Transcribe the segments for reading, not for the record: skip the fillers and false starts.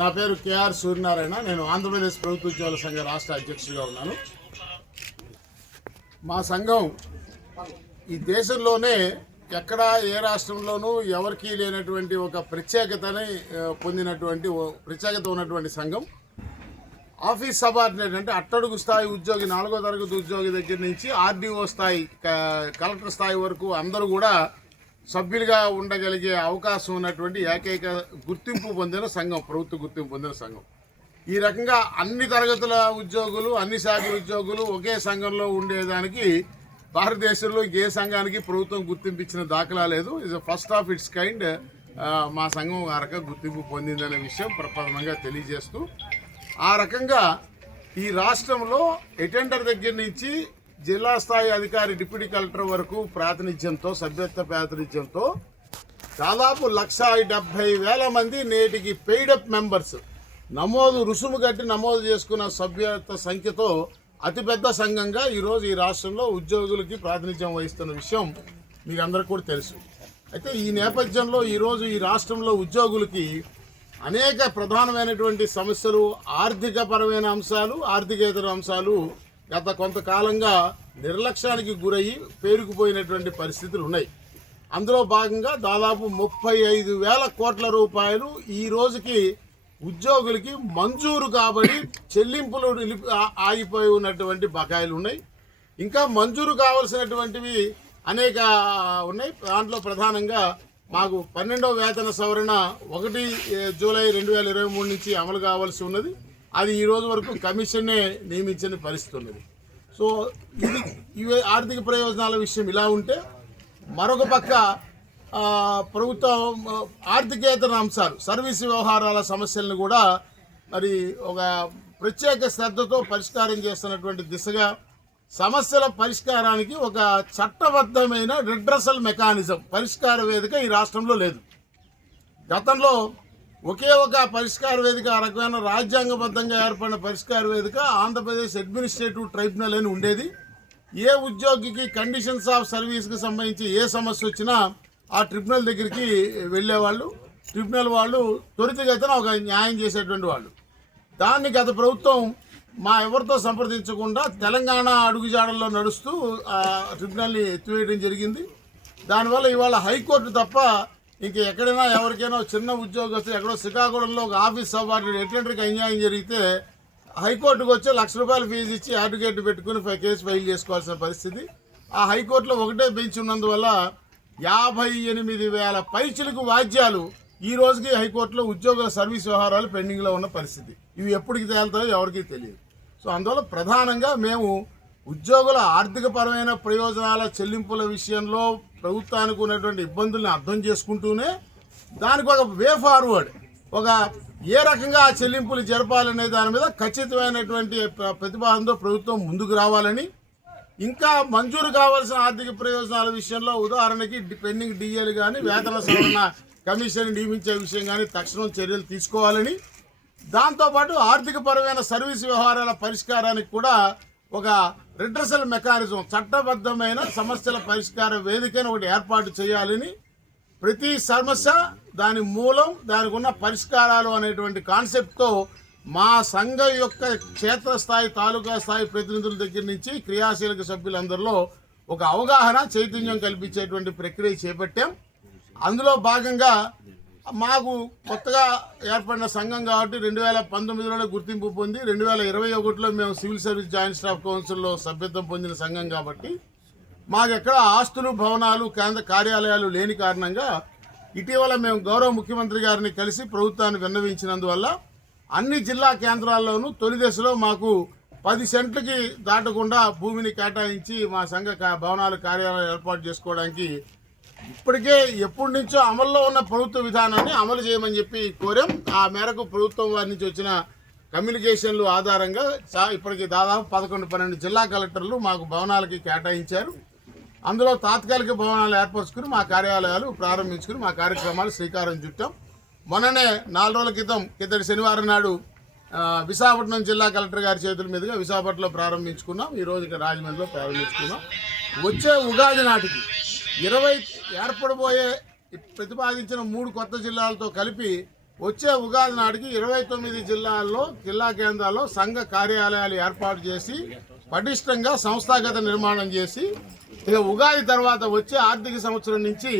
నా పేరు కేఆర్ సూర్యనారాయణ. నేను ఆంధ్రప్రదేశ్ ప్రభుత్వ ఉద్యోగుల సంఘ రాష్ట్ర అధ్యక్షుడిగా ఉన్నాను. మా సంఘం ఈ దేశంలోనే ఎక్కడా ఏ రాష్ట్రంలోనూ ఎవరికీ లేనటువంటి ఒక ప్రత్యేకతని పొందినటువంటి ప్రత్యేకత ఉన్నటువంటి సంఘం. ఆఫీస్ సబార్డినేట్ అంటే అట్టడుగు స్థాయి ఉద్యోగి, 4వ తరగతి ఉద్యోగి దగ్గర నుంచి ఆర్డీఓ స్థాయి, కలెక్టర్ స్థాయి వరకు అందరూ కూడా సభ్యులుగా ఉండగలిగే అవకాశం ఉన్నటువంటి ఏకైక గుర్తింపు పొందిన సంఘం, ప్రభుత్వ గుర్తింపు పొందిన సంఘం. ఈ రకంగా అన్ని తరగతుల ఉద్యోగులు, అన్ని శాఖల ఉద్యోగులు ఒకే సంఘంలో ఉండేదానికి భారతదేశంలో ఏ సంఘానికి ప్రభుత్వం గుర్తింపు ఇచ్చిన దాఖలా లేదు. Is first of it's kind. మా సంఘం ఆ రకంగా గుర్తింపు పొందిందనే విషయం ప్రప్రథమంగా తెలియజేస్తూ, ఆ రకంగా ఈ రాష్ట్రంలో అటెండర్ దగ్గర నుంచి జిల్లా స్థాయి అధికారి, డిప్యూటీ కలెక్టర్ వరకు ప్రాతినిధ్యంతో, సభ్యత్వ ప్రాతినిధ్యంతో దాదాపు 1,70,000 మంది నేటికి పెయిడప్ మెంబర్స్ రుసుము కట్టి నమోదు చేసుకున్న సభ్యత్వ సంఖ్యతో అతిపెద్ద సంఘంగా ఈరోజు ఈ రాష్ట్రంలో ఉద్యోగులకి ప్రాతినిధ్యం వహిస్తున్న విషయం మీకు అందరికీ కూడా తెలుసు. అయితే ఈ నేపథ్యంలో ఈరోజు ఈ రాష్ట్రంలో ఉద్యోగులకి అనేక ప్రధానమైనటువంటి సమస్యలు, ఆర్థికపరమైన అంశాలు, ఆర్థికేతర అంశాలు గత కొంతకాలంగా నిర్లక్ష్యానికి గురయ్యి పేరుకుపోయినటువంటి పరిస్థితులు ఉన్నాయి. అందులో భాగంగా దాదాపు 35,000 కోట్ల రూపాయలు ఈ రోజుకి ఉద్యోగులకి మంజూరు కాబడి చెల్లింపులు ఆగిపోయి ఉన్నటువంటి బకాయిలు ఉన్నాయి. ఇంకా మంజూరు కావలసినటువంటివి అనేక ఉన్నాయి. దాంట్లో ప్రధానంగా మాకు 12వ వేతన సవరణ 1 జూలై 2023 నుంచి అమలు కావాల్సి ఉన్నది. అది ఈ రోజు వరకు కమిషన్నే నియమించిన పరిస్థితి ఉన్నది. సో ఇవి ఆర్థిక ప్రయోజనాల విషయం ఇలా ఉంటే, మరొక పక్క ప్రభుత్వం ఆర్థికేతర అంశాలు, సర్వీసు వ్యవహారాల సమస్యలను కూడా మరి ఒక ప్రత్యేక శ్రద్ధతో పరిష్కారం చేస్తున్నటువంటి దిశగా సమస్యల పరిష్కారానికి ఒక చట్టబద్ధమైన రిడ్రెసల్ మెకానిజం, పరిష్కార వేదిక ఈ రాష్ట్రంలో లేదు. గతంలో ఒకే ఒక పరిష్కార వేదిక, ఆ రకమైన రాజ్యాంగబద్ధంగా ఏర్పడిన పరిష్కార వేదిక ఆంధ్రప్రదేశ్ అడ్మినిస్ట్రేటివ్ ట్రైబ్యునల్ అని ఉండేది. ఏ ఉద్యోగికి కండిషన్స్ ఆఫ్ సర్వీస్కి సంబంధించి ఏ సమస్య వచ్చినా ఆ ట్రిబ్యునల్ దగ్గరికి వెళ్ళేవాళ్ళు. ట్రిబ్యునల్ వాళ్ళు త్వరితగతిన ఒక న్యాయం చేసేటువంటి వాళ్ళు. దాన్ని గత ప్రభుత్వం ఎవరితో సంప్రదించకుండా తెలంగాణ అడుగుజాడల్లో నడుస్తూ ఆ ట్రిబ్యునల్ని ఎత్తివేయడం జరిగింది. దానివల్ల ఇవాళ హైకోర్టు తప్ప ఇంక ఎక్కడైనా ఎవరికైనా చిన్న ఉద్యోగస్తులు ఎక్కడో శ్రీకాకుళంలో ఒక ఆఫీస్ సబార్డినేట్ అటెండర్కి అన్యాయం జరిగితే హైకోర్టుకు వచ్చి ₹1,00,000 ఫీజు ఇచ్చి అడ్వకేట్ పెట్టుకుని కేసు ఫైల్ చేసుకోవాల్సిన పరిస్థితి. ఆ హైకోర్టులో ఒకటే బెంచ్ ఉన్నందువల్ల 58,000 పైచిలకు వాద్యాలు ఈ రోజుకి హైకోర్టులో ఉద్యోగుల సర్వీస్ వ్యవహారాలు పెండింగ్లో ఉన్న పరిస్థితి. ఇవి ఎప్పటికి తేలుతాయో ఎవరికీ తెలియదు. సో అందువల్ల ప్రధానంగా మేము ఉద్యోగుల ఆర్థికపరమైన ప్రయోజనాల చెల్లింపుల విషయంలో ప్రభుత్వానికి ఉన్నటువంటి ఇబ్బందుల్ని అర్థం చేసుకుంటూనే దానికి ఒక వే ఫార్వర్డ్, ఒక ఏ రకంగా ఆ చెల్లింపులు జరపాలనే దాని మీద ఖచ్చితమైనటువంటి ప్రతిపాదనతో ప్రభుత్వం ముందుకు రావాలని, ఇంకా మంజూరు కావాల్సిన ఆర్థిక ప్రయోజనాల విషయంలో ఉదాహరణకి పెండింగ్ డిఏలు కానీ, వేతన సవరణ కమిషన్ నియమించే విషయం కానీ తక్షణం చర్యలు తీసుకోవాలని, దాంతోపాటు ఆర్థికపరమైన సర్వీసు వ్యవహారాల పరిష్కారానికి కూడా ఒక రిడ్రెసల్ మెకానిజం, చట్టబద్ధమైన సమస్యల పరిష్కార వేదికను ఒకటి ఏర్పాటు చేయాలని, ప్రతి సమస్య దాని మూలం, దానికి ఉన్న పరిష్కారాలు అనేటువంటి కాన్సెప్ట్తో మా సంఘం యొక్క క్షేత్రస్థాయి, తాలూకా స్థాయి ప్రతినిధుల దగ్గర నుంచి క్రియాశీలక సభ్యులందరిలో ఒక అవగాహన, చైతన్యం కల్పించేటువంటి ప్రక్రియ చేపట్టాం. అందులో భాగంగా మాకు కొత్తగా ఏర్పడిన సంఘం కాబట్టి 2019లో గుర్తింపు పొంది 2021లో మేము సివిల్ సర్వీస్ జాయింట్ స్టాఫ్ కౌన్సిల్లో సభ్యత్వం పొందిన సంఘం కాబట్టి మాకెక్కడ ఆస్తులు, భవనాలు, కేంద్ర కార్యాలయాలు లేని కారణంగా ఇటీవల మేము గౌరవ ముఖ్యమంత్రి గారిని కలిసి ప్రభుత్వాన్ని విన్నవించినందువల్ల అన్ని జిల్లా కేంద్రాల్లోనూ తొలి దశలో మాకు 10 సెంట్లకి దాటకుండా భూమిని కేటాయించి మా సంఘ భవనాలు, కార్యాలయాలు ఏర్పాటు చేసుకోవడానికి ఇప్పటికే ఎప్పటి నుంచో అమల్లో ఉన్న ప్రభుత్వ విధానాన్ని అమలు చేయమని చెప్పి కోరాం. ఆ మేరకు ప్రభుత్వం వారి నుంచి వచ్చిన కమ్యూనికేషన్లు ఆధారంగా ఇప్పటికి దాదాపు 11-12 జిల్లా కలెక్టర్లు మాకు భవనాలకి కేటాయించారు. అందులో తాత్కాలిక భవనాలు ఏర్పరచుకుని మా కార్యాలయాలు ప్రారంభించుకుని మా కార్యక్రమాలు శ్రీకారం చుట్టాం. మొన్ననే 4 రోజుల కిందటి శనివారం నాడు విశాఖపట్నం జిల్లా కలెక్టర్ గారి చేతుల మీదుగా విశాఖపట్నంలో ప్రారంభించుకున్నాం. ఈరోజు ఇక్కడ రాజమండ్రిలో ప్రారంభించుకున్నాం. వచ్చే ఉగాది నాటికి 20 ఏర్పడబోయే ప్రతిపాదించిన 3 కొత్త జిల్లాలతో కలిపి వచ్చే ఉగాది నాటికి 29 జిల్లాల్లో జిల్లా కేంద్రాల్లో సంఘ కార్యాలయాలు ఏర్పాటు చేసి పటిష్టంగా సంస్థాగత నిర్మాణం చేసి ఇక ఉగాది తర్వాత వచ్చే ఆర్థిక సంవత్సరం నుంచి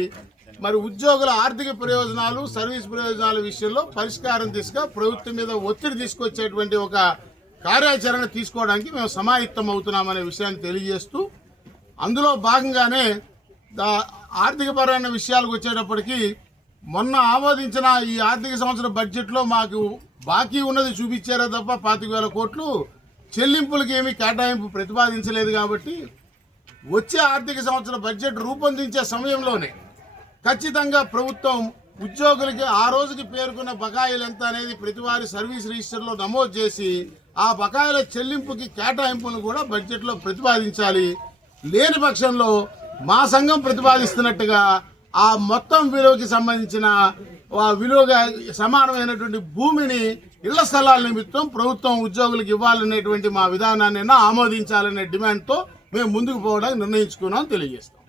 మరి ఉద్యోగుల ఆర్థిక ప్రయోజనాలు సర్వీస్ ప్రయోజనాల విషయంలో పరిష్కారం దిశగా ప్రభుత్వం మీద ఒత్తిడి తీసుకొచ్చేటువంటి ఒక కార్యాచరణ తీసుకోవడానికి మేము సమాయత్తం అవుతున్నామనే విషయాన్ని తెలియజేస్తూ అందులో భాగంగానే ఆర్థికపరమైన విషయాలకు వచ్చేటప్పటికి మొన్న ఆమోదించిన ఈ ఆర్థిక సంవత్సరం బడ్జెట్లో మాకు బాకీ ఉన్నది చూపించారా తప్ప 25,000 కోట్లు చెల్లింపులకి ఏమీ కేటాయింపు ప్రతిపాదించలేదు. కాబట్టి వచ్చే ఆర్థిక సంవత్సరం బడ్జెట్ రూపొందించే సమయంలోనే ఖచ్చితంగా ప్రభుత్వం ఉద్యోగులకి ఆ రోజుకి పేర్కొన్న బకాయిలు ఎంత అనేది ప్రతివారి సర్వీస్ రిజిస్టర్లో నమోదు చేసి ఆ బకాయిల చెల్లింపుకి కేటాయింపులను కూడా బడ్జెట్లో ప్రతిపాదించాలి. లేని పక్షంలో మా సంఘం ప్రతిపాదిస్తున్నట్టుగా ఆ మొత్తం విలువకి సంబంధించిన విలువగా సమానమైనటువంటి భూమిని ఇళ్ల స్థలాల నిమిత్తం ప్రభుత్వం ఉద్యోగులకు ఇవ్వాలనేటువంటి మా విధానాన్ని ఆమోదించాలనే డిమాండ్తో మేము ముందుకు పోవడానికి నిర్ణయించుకున్నాం తెలియజేస్తాం.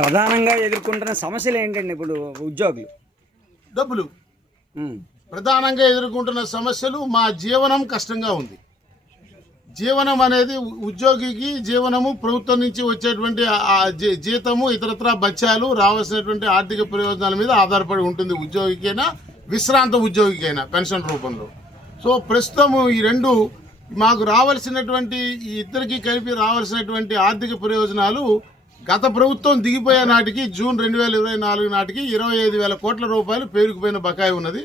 ప్రధానంగా ఎదుర్కొంటున్న సమస్యలు ఏంటండి? ఇప్పుడు ఉద్యోగులు డబ్బులు ప్రధానంగా ఎదుర్కొంటున్న సమస్యలు. మా జీవనం కష్టంగా ఉంది. జీవనం అనేది ఉద్యోగికి జీవనము ప్రభుత్వం నుంచి వచ్చేటువంటి జీతము ఇతరత్ర బత్యాలు రావాల్సినటువంటి ఆర్థిక ప్రయోజనాల మీద ఆధారపడి ఉంటుంది. ఉద్యోగికైనా విశ్రాంత ఉద్యోగికైనా పెన్షన్ రూపంలో. సో ప్రస్తుతం ఈ రెండు మాకు రావాల్సినటువంటి ఈ ఇద్దరికి కలిపి రావాల్సినటువంటి ఆర్థిక ప్రయోజనాలు గత ప్రభుత్వం దిగిపోయే నాటికి జూన్ 2024 నాటికి 25,000 కోట్ల రూపాయలు పేరుకుపోయిన బకాయి ఉన్నది.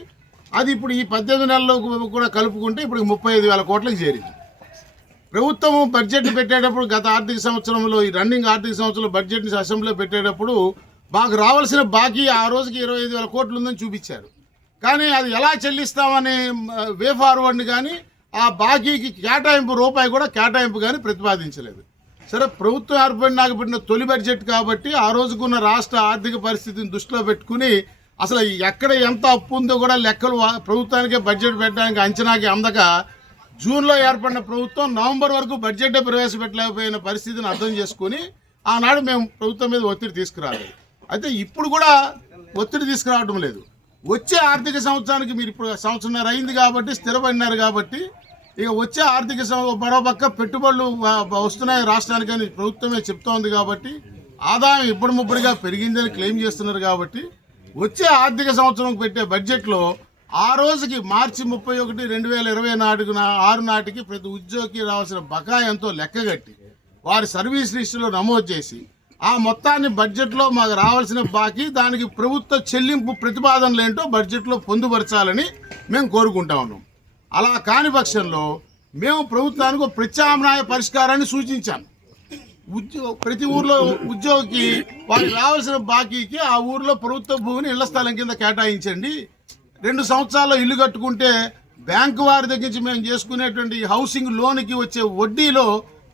అది ఇప్పుడు ఈ 18 నెలల్లో కూడా కలుపుకుంటే ఇప్పుడు 35,000 కోట్లకు చేరింది. ప్రభుత్వం బడ్జెట్ పెట్టేటప్పుడు గత ఆర్థిక సంవత్సరంలో ఈ రన్నింగ్ ఆర్థిక సంవత్సరంలో బడ్జెట్ని అసెంబ్లీలో పెట్టేటప్పుడు మాకు రావాల్సిన బాకీ ఆ రోజుకి 25,000 కోట్లు ఉందని చూపించారు. కానీ అది ఎలా చెల్లిస్తామని వే ఫార్వర్డ్ని కానీ ఆ బాకీకి కేటాయింపు రూపాయి కూడా కేటాయింపు కానీ ప్రతిపాదించలేదు. సరే, ప్రభుత్వం ఏర్పడినాక పెట్టిన తొలి బడ్జెట్ కాబట్టి ఆ రోజుకున్న రాష్ట్ర ఆర్థిక పరిస్థితిని దృష్టిలో పెట్టుకుని అసలు ఎక్కడ ఎంత అప్పు ఉందో కూడా లెక్కలు ప్రభుత్వానికే బడ్జెట్ పెట్టడానికి అంచనాకి అందక జూన్లో ఏర్పడిన ప్రభుత్వం నవంబర్ వరకు బడ్జెటే ప్రవేశపెట్టలేకపోయిన పరిస్థితిని అర్థం చేసుకుని ఆనాడు మేము ప్రభుత్వం మీద ఒత్తిడి తీసుకురాలేదు. అయితే ఇప్పుడు కూడా ఒత్తిడి తీసుకురావడం లేదు. వచ్చే ఆర్థిక సంవత్సరానికి మీరు ఇప్పుడు సంవత్సరంన్నర అయింది కాబట్టి స్థిరపడినారు కాబట్టి ఇక వచ్చే ఆర్థిక మరోపక్క పెట్టుబడులు వస్తున్నాయి రాష్ట్రానికి అని ప్రభుత్వమే చెప్తోంది కాబట్టి ఆదాయం ఇప్పుడు ముప్పుడుగా పెరిగిందని క్లెయిమ్ చేస్తున్నారు. కాబట్టి వచ్చే ఆర్థిక సంవత్సరం పెట్టే బడ్జెట్లో ఆ రోజుకి మార్చి 31, 2026 నాటికి ప్రతి ఉద్యోగికి రావాల్సిన బకాయి ఎంతో లెక్కగట్టి వారి సర్వీస్ లిస్టులో నమోదు చేసి ఆ మొత్తాన్ని బడ్జెట్లో మాకు రావాల్సిన బాకీ దానికి ప్రభుత్వ చెల్లింపు ప్రతిపాదనలు ఏంటో బడ్జెట్లో పొందుపరచాలని మేము కోరుకుంటా ఉన్నాం. అలా కాని పక్షంలో మేము ప్రభుత్వానికి ఒక ప్రత్యామ్నాయ పరిష్కారాన్ని సూచించాం. ప్రతి ఊర్లో ఉద్యోగికి వారికి రావాల్సిన బాకీకి ఆ ఊర్లో ప్రభుత్వ భూమిని ఇళ్ల స్థలం కింద కేటాయించండి. 2 సంవత్సరాల్లో ఇల్లు కట్టుకుంటే బ్యాంకు వారి దగ్గర నుంచి మేము చేసుకునేటువంటి హౌసింగ్ లోన్కి వచ్చే వడ్డీలో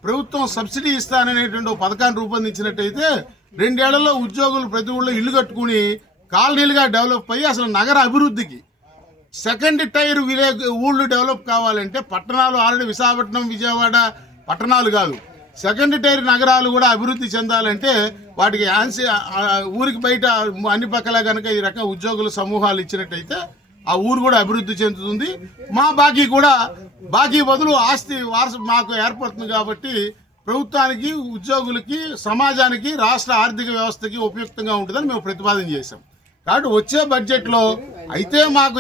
ప్రభుత్వం సబ్సిడీ ఇస్తాననేటువంటి ఒక పథకాన్ని రూపొందించినట్టయితే 2 ఏళ్లలో ఉద్యోగులు ప్రతి ఊళ్ళో ఇల్లు కట్టుకుని కాలనీలుగా డెవలప్ అయ్యి అసలు నగర అభివృద్ధికి సెకండ్ టైర్ ఊళ్ళు డెవలప్ కావాలంటే పట్టణాలు ఆల్రెడీ విశాఖపట్నం విజయవాడ పట్టణాలు కాదు, సెకండ్ టైర్ నగరాలు కూడా అభివృద్ధి చెందాలంటే వాటికి ఊరికి బయట అన్ని పక్కల కనుక ఈ రకం ఉద్యోగుల సమూహాలు ఇచ్చినట్టయితే ఆ ఊరు కూడా అభివృద్ధి చెందుతుంది. మా బాకీ బదులు ఆస్తి వారసు మాకు ఏర్పడుతుంది. కాబట్టి ప్రభుత్వానికి ఉద్యోగులకి సమాజానికి రాష్ట్ర ఆర్థిక వ్యవస్థకి ఉపయుక్తంగా ఉంటుందని మేము ప్రతిపాదన చేశాం. కాబట్టి వచ్చే బడ్జెట్లో అయితే మాకు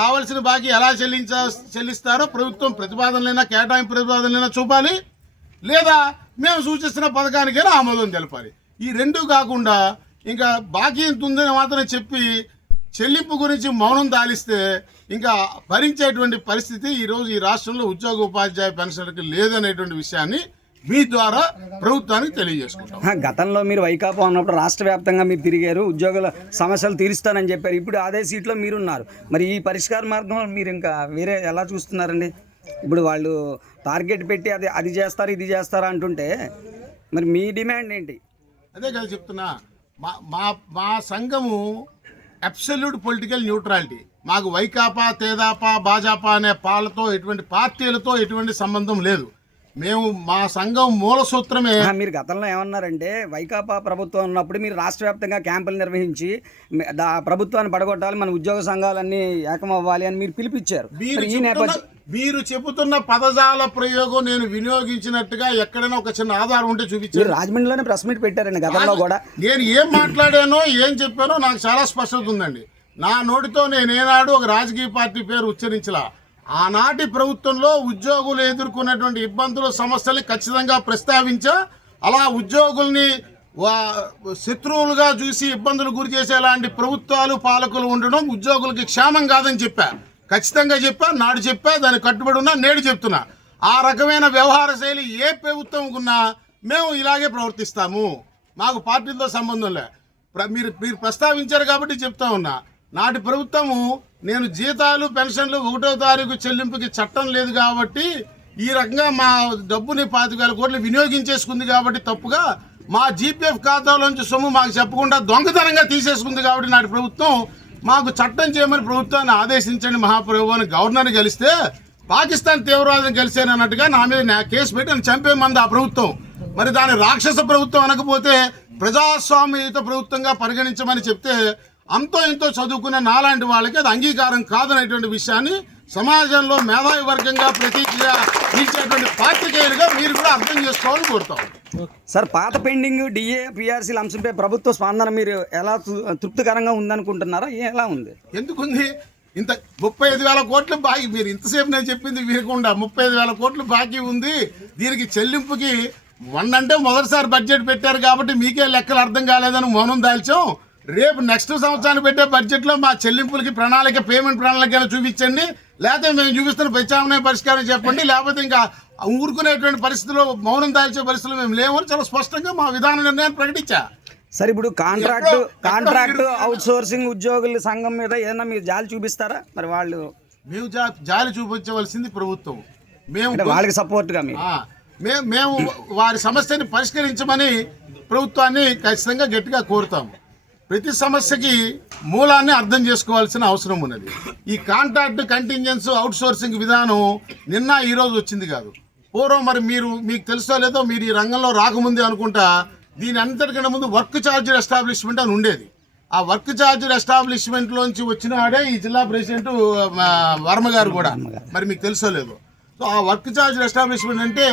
రావాల్సిన బాకీ ఎలా చెల్లిస్తారో ప్రభుత్వం ప్రతిపాదనలైనా కేటాయింపు ప్రతిపాదనలైనా చూపాలి, లేదా మేము సూచిస్తున్న పథకానికైనా ఆమోదం తెలపాలి. ఈ రెండు కాకుండా ఇంకా బాకీ ఎంత ఉందని మాత్రం చెప్పి చెల్లింపు గురించి మౌనం దాలిస్తే ఇంకా భరించేటువంటి పరిస్థితి ఈరోజు ఈ రాష్ట్రంలో ఉద్యోగ ఉపాధ్యాయ పెన్షన్లకు లేదనేటువంటి విషయాన్ని మీ ద్వారా ప్రభుత్వానికి తెలియజేసుకుంటాం. గతంలో మీరు వైకాపా ఉన్నప్పుడు రాష్ట్ర వ్యాప్తంగా మీరు తిరిగారు, ఉద్యోగుల సమస్యలు తీరుస్తానని చెప్పారు. ఇప్పుడు అదే సీట్లో మీరున్నారు. మరి ఈ పరిష్కార మార్గం మీరు ఇంకా వేరే ఎలా చూస్తున్నారండి? ఇప్పుడు వాళ్ళు టార్గెట్ పెట్టి అది చేస్తారు ఇది చేస్తారు అంటుంటే మరి మీ డిమాండ్ ఏంటి? అదే కదా చెప్తున్నా. మా సంఘము అబ్సల్యూట్ పొలిటికల్ న్యూట్రాలిటీ. మాకు వైకాపా, తేదాపా, భాజపా అనే ఎటువంటి పార్టీలతో ఎటువంటి సంబంధం లేదు. మేము మా సంఘం మూల సూత్రమే. మీరు గతంలో ఏమన్నారంటే వైకాపా ప్రభుత్వం ఉన్నప్పుడు మీరు రాష్ట్ర వ్యాప్తంగా క్యాంపులు నిర్వహించి ప్రభుత్వాన్ని పడగొట్టాలి, మన ఉద్యోగ సంఘాలన్నీ ఏకమవ్వాలి అని మీరు పిలిపించారు. ఈ నేపథ్యం మీరు చెబుతున్న పదజాల ప్రయోగం నేను వినియోగించినట్టుగా ఎక్కడైనా ఒక చిన్న ఆధారం ఉంటే చూపించారు. రాజమండ్రిలోనే ప్రెస్ మీట్ పెట్టారండి గతంలో కూడా. నేను ఏం మాట్లాడానో ఏం చెప్పానో నాకు చాలా స్పష్టత ఉందండి. నా నోటితో నేనేనాడు ఒక రాజకీయ పార్టీ పేరు ఉచ్చరించలా. ఆనాటి ప్రభుత్వంలో ఉద్యోగులు ఎదుర్కొన్నటువంటి ఇబ్బందులు సమస్యల్ని ఖచ్చితంగా ప్రస్తావించా. అలా ఉద్యోగుల్ని శత్రువులుగా చూసి ఇబ్బందులు గురి చేసేలాంటి ప్రభుత్వాలు పాలకులు ఉండడం ఉద్యోగులకి క్షేమం కాదని చెప్పా, ఖచ్చితంగా చెప్పా. నాడు చెప్పా, దానికి కట్టుబడి ఉన్నా, నేడు చెప్తున్నా. ఆ రకమైన వ్యవహార శైలి ఏ ప్రభుత్వం ఉన్నా మేము ఇలాగే ప్రవర్తిస్తాము. మాకు పార్టీలతో సంబంధం లే. మీరు ప్రస్తావించారు కాబట్టి చెప్తా ఉన్నా. నాటి ప్రభుత్వము నేను జీతాలు పెన్షన్లు 1వ తారీఖు చెల్లింపుకి చట్టం లేదు కాబట్టి ఈ రకంగా మా డబ్బుని 25,000 కోట్లు వినియోగించేసుకుంది కాబట్టి తప్పుగా మా జీపీఎఫ్ ఖాతాలోంచి సొమ్ము మాకు చెప్పకుండా దొంగతనంగా తీసేసుకుంది కాబట్టి నాటి ప్రభుత్వం మాకు చట్టం చేయమని ప్రభుత్వాన్ని ఆదేశించండి మహాప్రభు అని గవర్నర్ని కలిస్తే పాకిస్తాన్ తీవ్రవాదిని కలిశానన్నట్టుగా నా మీద కేసు పెట్టి నన్ను చంపేమంది ఆ ప్రభుత్వం. మరి దాని రాక్షస ప్రభుత్వం అనకపోతే ప్రజాస్వామ్యయుత ప్రభుత్వంగా పరిగణించమని చెప్తే అంతో ఇంతో చదువుకున్న నాలాంటి వాళ్ళకి అది అంగీకారం కాదనేటువంటి విషయాన్ని సమాజంలో మేధావి వర్గంగా నిలిచేటువంటి పాత్రికేయులుగా మీరు కూడా అర్థం చేసుకోవాలని కోరుతాం. సార్, పాత పెండింగ్ డిఏ పిఆర్సీల అంశంపై ప్రభుత్వ స్పందన మీరు ఎలా తృప్తికరంగా ఉందనుకుంటున్నారా? ఎలా ఉంది? ఎందుకుంది? ఇంత 35,000 కోట్లు బాకీ. మీరు ఇంతసేపు నేను చెప్పింది వినకుండా 35,000 కోట్లు బాకీ ఉంది. దీనికి చెల్లింపుకి అంటే మొదటిసారి బడ్జెట్ పెట్టారు కాబట్టి మీకే లెక్కలు అర్థం కాలేదని మౌనం దాల్చాం. రేపు నెక్స్ట్ సంవత్సరానికి పెట్టే బడ్జెట్లో మా చెల్లింపులకి ప్రణాళిక, పేమెంట్ ప్రణాళిక చూపించండి, లేకపోతే మేము చూపిస్తున్న ప్రత్యామ్నాయ పరిష్కారం చెప్పండి, లేకపోతే ఇంకా ఊరుకునేటువంటి పరిస్థితుల్లో మౌనం దాల్చే పరిస్థితులు మేము లేవని చాలా స్పష్టంగా మా విధాన నిర్ణయాన్ని ప్రకటించా. సరే, ఇప్పుడు కాంట్రాక్ట్ అవుట్ సోర్సింగ్ ఉద్యోగుల సంఘం మీద ఏదైనా మీరు జాలి చూపిస్తారా? మరి వాళ్ళు మేము జాలి చూపించవలసింది ప్రభుత్వం. మేము వాళ్ళకి సపోర్ట్గా మేము వారి సమస్యని పరిష్కరించమని ప్రభుత్వాన్ని ఖచ్చితంగా గట్టిగా కోరుతాము. ప్రతి సమస్యకి మూలాన్ని అర్థం చేసుకోవాల్సిన అవసరం ఉన్నది. ఈ కాంట్రాక్ట్ కంటింజెన్స్ అవుట్ సోర్సింగ్ విధానం నిన్న ఈరోజు వచ్చింది కాదు. పూర్వం మరి మీకు తెలుసో లేదో, మీరు ఈ రంగంలో రాకముందే అనుకుంటా, దీని అంతటికన్నా ముందు వర్క్ ఛార్జర్ ఎస్టాబ్లిష్మెంట్ అని ఉండేది. ఆ వర్క్ ఛార్జర్ ఎస్టాబ్లిష్మెంట్లోంచి వచ్చిన వాడే ఈ జిల్లా ప్రెసిడెంట్ వర్మ గారు కూడా. మరి మీకు తెలుసో లేదో. సో ఆ వర్క్ ఛార్జర్ ఎస్టాబ్లిష్మెంట్ అంటే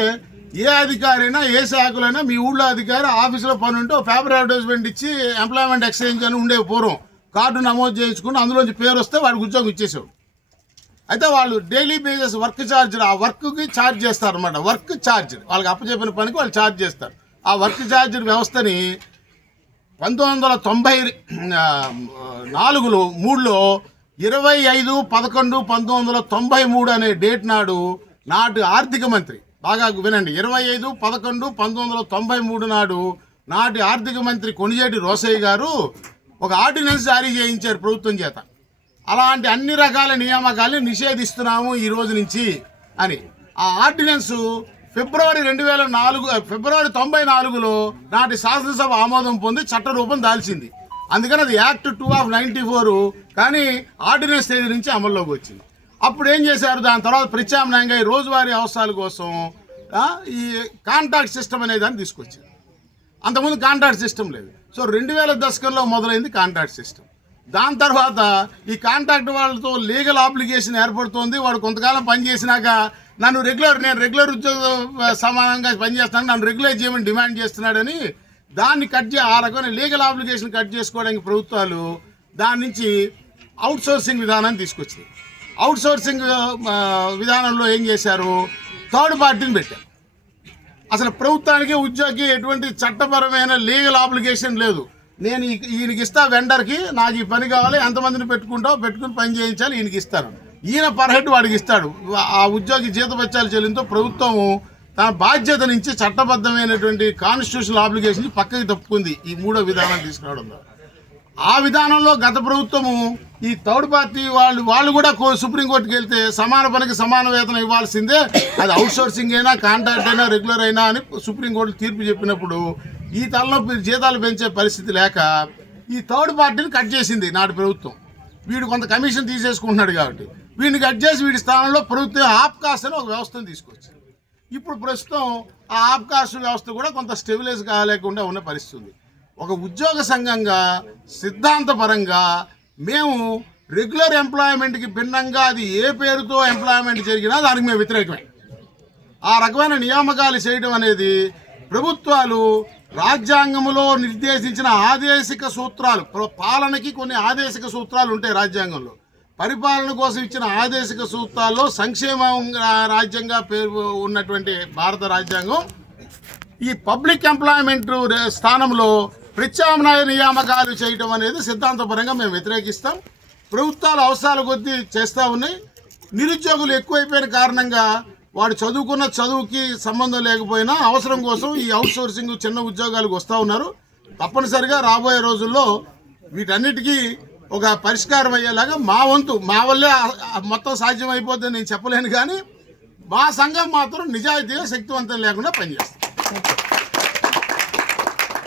ఏ అధికారి అయినా, ఏ శాఖలైనా మీ ఊళ్ళో అధికారి ఆఫీసులో పని ఉంటే పేపర్ అడ్వర్టైజ్మెంట్ ఇచ్చి ఎంప్లాయ్మెంట్ ఎక్స్చేంజ్ అని ఉండేవి పూర్వం. కార్డు నమోదు చేయించుకుని అందులోంచి పేరు వస్తే వాడికి ఉద్యోగం ఇచ్చేసాడు. అయితే వాళ్ళు డైలీ బేసిస్ వర్క్ ఛార్జర్, ఆ వర్క్కి ఛార్జ్ చేస్తారు అనమాట. వర్క్ ఛార్జర్ వాళ్ళకి అప్పచెప్పిన పనికి వాళ్ళు ఛార్జ్ చేస్తారు. ఆ వర్క్ ఛార్జర్ వ్యవస్థని 1994లో 25/11/1993 అనే డేట్ నాడు నాటి ఆర్థిక మంత్రి, బాగా వినండి, 25/11/1993 నాడు నాటి ఆర్థిక మంత్రి కొణిజేటి రోసయ్య గారు ఒక ఆర్డినెన్స్ జారీ చేయించారు ప్రభుత్వం చేత. అలాంటి అన్ని రకాల నియామకాలను నిషేధిస్తున్నాము ఈ రోజు నుంచి అని. ఆ ఆర్డినెన్స్ ఫిబ్రవరి 1994లో నాటి శాసనసభ ఆమోదం పొంది చట్ట రూపం దాల్చింది. అందుకని అది యాక్ట్ 2/94 కానీ ఆర్డినెన్స్ తేదీ నుంచి అమల్లోకి వచ్చింది. అప్పుడు ఏం చేశారు, దాని తర్వాత ప్రత్యామ్నాయంగా ఈ రోజువారీ అవసరాల కోసం ఈ కాంట్రాక్ట్ సిస్టమ్ అనే దాన్ని తీసుకొచ్చారు. అంతకుముందు కాంట్రాక్ట్ సిస్టమ్ లేదు. సో 2000 దశకంలో మొదలైంది కాంట్రాక్ట్ సిస్టమ్. దాని తర్వాత ఈ కాంట్రాక్ట్ వాళ్ళతో లీగల్ ఆబ్లిగేషన్ ఏర్పడుతోంది. వాడు కొంతకాలం పనిచేసినాక నేను రెగ్యులర్ ఉద్యోగ సమానంగా పనిచేస్తాను, నన్ను రెగ్యులైజ్ చేయమని డిమాండ్ చేస్తున్నాడని దాన్ని ఆ రకమైన లీగల్ ఆబ్లిగేషన్ కట్ చేసుకోవడానికి ప్రభుత్వాలు దాని నుంచి అవుట్ సోర్సింగ్ విధానాన్ని తీసుకొచ్చింది. అవుట్ సోర్సింగ్ విధానంలో ఏం చేశారు, థర్డ్ పార్టీని పెట్టారు. అసలు ప్రభుత్వానికి ఉద్యోగికి ఎటువంటి చట్టపరమైన లీగల్ ఆబ్లిగేషన్ లేదు. నేను ఈయనకి ఇస్తా, వెండర్కి నాకు ఈ పని కావాలి, ఎంతమందిని పెట్టుకుని పని చేయించాలి, ఈయనకి ఇస్తాను. ఈయన పర్ హెడ్ వాడికి ఇస్తాడు. ఆ ఉద్యోగి జీతభత్యాలు చెల్లింతో ప్రభుత్వం తన బాధ్యత నుంచి చట్టబద్ధమైనటువంటి కాన్స్టిట్యూషనల్ ఆబ్లిగేషన్ పక్కకి తప్పుకుంది ఈ మూడో విధానం తీసుకురావడం. ఆ విధానంలో గత ప్రభుత్వము ఈ థర్డ్ పార్టీ వాళ్ళు కూడా సుప్రీంకోర్టుకి వెళ్తే సమాన పనికి సమాన వేతనం ఇవ్వాల్సిందే, అది అవుట్ సోర్సింగ్ అయినా కాంట్రాక్ట్ అయినా రెగ్యులర్ అయినా అని సుప్రీంకోర్టు తీర్పు చెప్పినప్పుడు ఈ తలనొప్పి జీతాలు పెంచే పరిస్థితి లేక ఈ థర్డ్ పార్టీని కట్ చేసింది నాటి ప్రభుత్వం. వీడు కొంత కమిషన్ తీసేసుకుంటున్నాడు కాబట్టి వీడిని కట్ చేసి వీడి స్థానంలో ప్రభుత్వం ఆప్కాస్ అని ఒక వ్యవస్థను తీసుకొచ్చింది. ఇప్పుడు ప్రస్తుతం ఆ ఆబ్కాస్ట్ వ్యవస్థ కూడా కొంత స్టెబిలైజ్ కాలేకుండా ఉన్న పరిస్థితి ఉంది. ఒక ఉద్యోగ సంఘంగా సిద్ధాంతపరంగా మేము రెగ్యులర్ ఎంప్లాయ్మెంట్కి భిన్నంగా అది ఏ పేరుతో ఎంప్లాయ్మెంట్ జరిగినా దానికి మేము వ్యతిరేకమే. ఆ రకమైన నియామకాలు చేయడం అనేది ప్రభుత్వాలు రాజ్యాంగంలో నిర్దేశించిన ఆదేశిక సూత్రాలు, పాలనకి కొన్ని ఆదేశిక సూత్రాలు ఉంటాయి రాజ్యాంగంలో. పరిపాలన కోసం ఇచ్చిన ఆదేశిక సూత్రాల్లో సంక్షేమ రాజ్యంగా పేరు ఉన్నటువంటి భారత రాజ్యాంగం ఈ పబ్లిక్ ఎంప్లాయ్మెంట్ స్థానంలో ప్రత్యామ్నాయ నియామకాలు చేయడం అనేది సిద్ధాంతపరంగా మేము వ్యతిరేకిస్తాం. ప్రభుత్వాలు అవసరాల కొద్దీ చేస్తూ ఉన్నాయి. నిరుద్యోగులు ఎక్కువైపోయిన కారణంగా వాడు చదువుకున్న చదువుకి సంబంధం లేకపోయినా అవసరం కోసం ఈ అవుట్ సోర్సింగ్ చిన్న ఉద్యోగాలకు వస్తూ ఉన్నారు. తప్పనిసరిగా రాబోయే రోజుల్లో వీటన్నిటికీ ఒక పరిష్కారం అయ్యేలాగా మా వంతు, మా వల్లే మొత్తం సాధ్యం అయిపోద్దని నేను చెప్పలేను, కానీ మా సంఘం మాత్రం నిజాయితీగా శక్తివంతం లేకుండా పనిచేస్తాం.